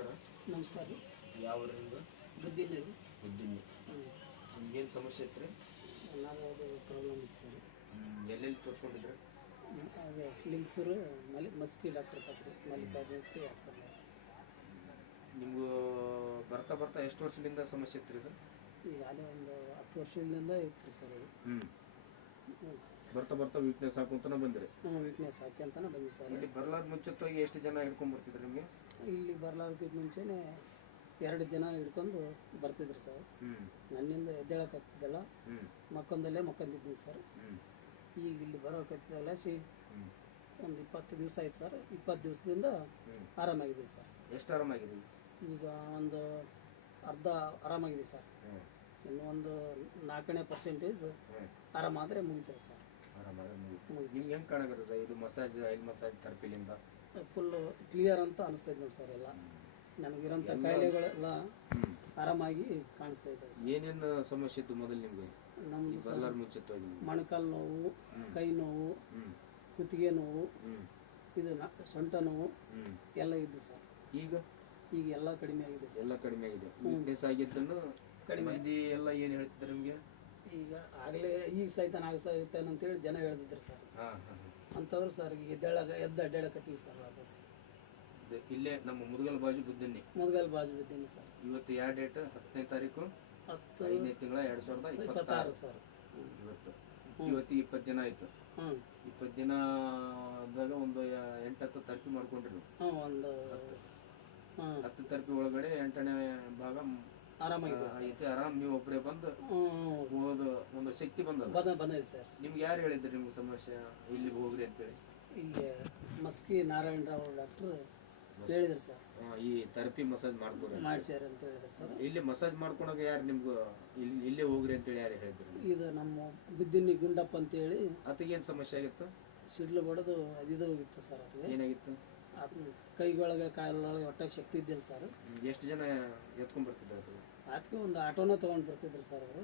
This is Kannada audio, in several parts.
ನಮಸ್ಕಾರ. ನಮಸ್ಕಾರ ರೀ. ಯಾವ ಊರಿಂದ? ಬುದ್ಧಿಲ್ಲ ರೀ. ಬುದ್ಧಿನಿ. ನಿಮ್ಗೇನು ಸಮಸ್ಯೆ ಐತ್ರಿ? ಎಲ್ಲಾದ್ರು ಪ್ರಾಬ್ಲಮ್ ಇತ್ತು ಸರ್. ಎಲ್ಲೆಲ್ಲಿ ತೋರಿಸ್ಕೊಂಡಿದ್ರಿ? ಅದೇ ಲಿಂಗಸೂರು ಮಸ್ಕಿ ಡಾಕ್ಟರ್ ತಪ್ಪು ಮಲ್ಲಿಕಾರ್ಜುನ ಹಾಸ್ಪಿಟ್ಲ್. ನಿಮಗೂ ಬರ್ತಾ ಬರ್ತಾ ಎಷ್ಟು ವರ್ಷದಿಂದ ಸಮಸ್ಯೆ ಇತ್ತು ಇದು? ಈಗ ಅದೇ ಒಂದು 10 ವರ್ಷದಿಂದ ಇತ್ತು ಸರ್ ಇದು. ಬರ್ತಾ ಬರ್ತಾ ವೀಕ್ನೆಸ್ ಹಾಕೊಂತಾನೆ ಬಂದ್ರಿ? ವೀಕ್ನೆಸ್ ಹಾಕಿ ಅಂತಾನೆ ಬಂದ್ವಿ ಸರ್. ಇಲ್ಲಿ ಬರ್ಲಾರ್ದ ಮುಂಚಿತವಾಗಿ ಎಷ್ಟು ಜನ ಹಿಡ್ಕೊಂಡು ಬರ್ತಿದ್ರು ನಿಮಗೆ? ಇಲ್ಲಿ ಬರ್ಲಾರ್ದಕ್ಕಿಂತ ಮುಂಚೆನೇ 2 ಜನ ಹಿಡ್ಕೊಂಡು ಬರ್ತಿದ್ರು ಸರ್. ನನ್ನಿಂದ ಎದ್ದೇಳಕ್ಕಾಗ್ತಿದ್ದಲ್ಲ, ಮಕ್ಕೊಂದಲ್ಲೇ ಮಕ್ಕೊಂದಿದ್ವಿ ಸರ್. ಈಗ ಇಲ್ಲಿ ಬರೋಕ್ಕಾಗ್ತಿದ್ದಲ್ಲ ಒಂದು 20 ದಿವಸ ಆಯ್ತು ಸರ್. 20 ದಿವಸದಿಂದ ಆರಾಮಾಗಿದೆ ಸರ್. ಎಷ್ಟು ಆರಾಮಾಗಿದೆ? ಈಗ ಒಂದು ಅರ್ಧ ಆರಾಮಾಗಿದೆ ಸರ್. ಇನ್ನು ಒಂದು 4% ಆರಾಮಾದರೆ ಮುಗಿತಾರೆ ಸರ್. ಆರಾಮಾದ್ರೆ ಮುಗಿತು. ನಿಮ್ಗೆ ಹೆಂಗೆ ಕಾಣಕತ್ತದ ಇದು ಮಸಾಜ್, ಆಯಿಲ್ ಮಸಾಜ್ ಥೆರಪಿಲಿಂದ? ಫುಲ್ಲು ಕ್ಲಿಯರ್ ಅಂತ ಅನಿಸ್ತೈತೆ ನೋಡಿ ಸರ್. ಎಲ್ಲ ನನಗಿರೋಂಥ ಕಾಯಿಲೆಗಳೆಲ್ಲ ಆರಾಮಾಗಿ ಕಾಣಿಸ್ತಾ ಇದೆ. ಏನೇನು ಸಮಸ್ಯೆ ಇತ್ತು ಮೊದಲು ನಿಮಗೆ? ನಮ್ಮದು ಎಲ್ಲರ ಮುಂಚಿತವಾಗಿ ಮೊಣಕಾಲು ನೋವು, ಕೈ ನೋವು, ಕುತ್ತಿಗೆ ನೋವು, ಇದು ಸೊಂಟ ನೋವು ಎಲ್ಲ ಇದ್ದು ಸರ್. ಈಗ ಎಲ್ಲ ಕಡಿಮೆ ಆಗಿದೆ ಸರ್. ಎಲ್ಲ ಕಡಿಮೆ ಆಗಿದೆ. ವೀಕ್ನೆಸ್ ಆಗಿದ್ದನ್ನು ಕಡಿಮೆ ಮಂದಿ ಎಲ್ಲ ಏನು ಹೇಳ್ತಿದ್ದಾರೆ ನಿಮಗೆ? ಈಗ ಆಗಲೇ ಈಗ ಸಾಯ್ತಾನೆ ಅಂತೇಳಿ ಜನ ಹೇಳ್ತಿದ್ರು ಸರ್. ಅಂಥವ್ರು ಸರ್ ಈಗ ಎದ್ದು ಅಡ್ಡಾಡಕತ್ತೀವಿ ಸರ್. ವಾಪಸ್ ಇಲ್ಲೇ ನಮ್ಮ ಮುದಗಲ್ ಬಾಜು ಬುದ್ಧಿನಿ ಸರ್. ಇವತ್ತು ಯಾವ ಡೇಟ್? 10ನೇ ತಾರೀಕು 5ನೇ ತಿಂಗಳ 2026 ಸರ್. ಇವತ್ತಿಗೆ 20 ದಿನ ಆಯ್ತು. 20 ದಿನದಾಗ ಒಂದು 8-10 ಥೆರಪಿ ಮಾಡ್ಕೊಂಡ್ರಿ ನೀವು? ಒಂದು 10 ಥೆರಪಿ ಒಳಗಡೆ 8ನೇ ಭಾಗ ಆರಾಮಾಗಿದೆ. ಆರಾಮ್ ನೀವು ಒಬ್ಬರೇ ಬಂದು ಹೋದ ಒಂದು ಶಕ್ತಿ ಬಂದೈತೆ ಸರ್. ನಿಮ್ಗೆ ಯಾರು ಹೇಳಿದ್ರಿ ನಿಮ್ಗೆ ಸಮಸ್ಯೆ ಇಲ್ಲಿಗೆ ಹೋಗ್ರಿ ಅಂತೇಳಿ? ಇಲ್ಲಿ ಮಸ್ಕಿ ನಾರಾಯಣರಾವ್ ಡಾಕ್ಟ್ರು ಹೇಳಿದ್ರು ಸರ್. ಈ ಥೆರಪಿ ಮಸಾಜ್ ಮಾಡ್ಸ್ಯಾರ ಅಂತ ಹೇಳಿದ್ರು ಸರ್. ಇಲ್ಲಿ ಮಸಾಜ್ ಮಾಡ್ಕೊಳಕ್ಕೆ ಯಾರು ನಿಮ್ಗೆ ಇಲ್ಲೇ ಹೋಗ್ರಿ ಅಂತೇಳಿ ಯಾರು ಹೇಳಿದ್ರು? ಇದು ನಮ್ಮ ಬುದ್ಧಿನಿ ಗುಂಡಪ್ಪ ಅಂತೇಳಿ. ಆತಗೇನು ಸಮಸ್ಯೆ ಆಗಿತ್ತು? ಸಿಡ್ಲು ಬಡದು ಅದಿದು ಹೋಗಿತ್ತು ಸರ್. ಅದು ಏನಾಗಿತ್ತು? ಕೈಗೊಳಗೆ ಕಾಲೊಳಗೆ ಒಟ್ಟಾಗಿ ಶಕ್ತಿ ಇದ್ದಿಲ್ಲ ಸರ್. ಎಷ್ಟು ಜನ ಎತ್ಕೊಂಡ್ ಬರ್ತಿದ್ರು? ಅದಕ್ಕೆ ಒಂದು ಆಟೋನ ತೊಗೊಂಡು ಬರ್ತಿದ್ರು ಸರ್. ಅವರು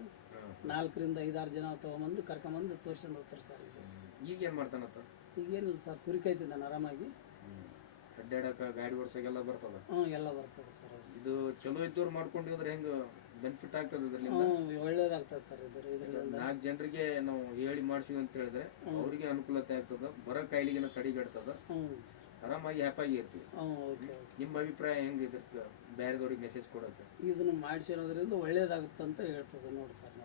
4-5-6 ಜನ ತೊಗೊಂಬಂದು ಕರ್ಕೊಂಬಂದು ತೋರ್ಸ್ಕೊಂಡು ಹೋಗ್ತಾರೆ ಸರ್. ಈಗ ಏನು ಮಾಡ್ತಾನತ್ತ? ಈಗೇನಿಲ್ಲ ಸರ್, ಕುರಿ ಕಾಯ್ತಿದ್ದ ನಾನು ಆರಾಮಾಗಿ. ಅಡ್ಡಾಡಕ್ಕೆ ಗಾಡಿ ಓಡಿಸೋಕೆಲ್ಲ ಬರ್ತದ? ಎಲ್ಲ ಬರ್ತದೆ ಸರ್. ಇದು ಚಲೋ ಇದ್ದವ್ರು ಮಾಡ್ಕೊಂಡಿದ್ರೆ ಹೆಂಗೆ ಬೆನಿಫಿಟ್ ಆಗ್ತದೆ? ಇದರಿಂದ ಒಳ್ಳೇದಾಗ್ತದೆ ಸರ್. ಇದರಿಂದ 4 ಜನರಿಗೆ ನಾವು ಹೇಳಿ ಮಾಡ್ಸಿವಿ ಅಂತ ಹೇಳಿದ್ರೆ ಅವ್ರಿಗೆ ಅನುಕೂಲತೆ ಆಗ್ತದ, ಬರೋ ಕಾಯಿಲೆಗಿನ ಕಡಿಗಡ್ತದ, ಆರಾಮಾಗಿ ಹ್ಯಾಪಾಗಿ ಇರ್ತೀವಿ. ನಿಮ್ಮ ಅಭಿಪ್ರಾಯ ಹೆಂಗೆ ಇದಕ್ಕೆ ಬೇರೆದವ್ರಿಗೆ ಮೆಸೇಜ್ ಕೊಡೋಕ್ಕೆ? ಇದನ್ನು ಮಾಡಿಸಿರೋದ್ರಿಂದ ಒಳ್ಳೇದಾಗುತ್ತೆ ಅಂತ ಹೇಳ್ತದೆ ನೋಡಿ ಸರ್.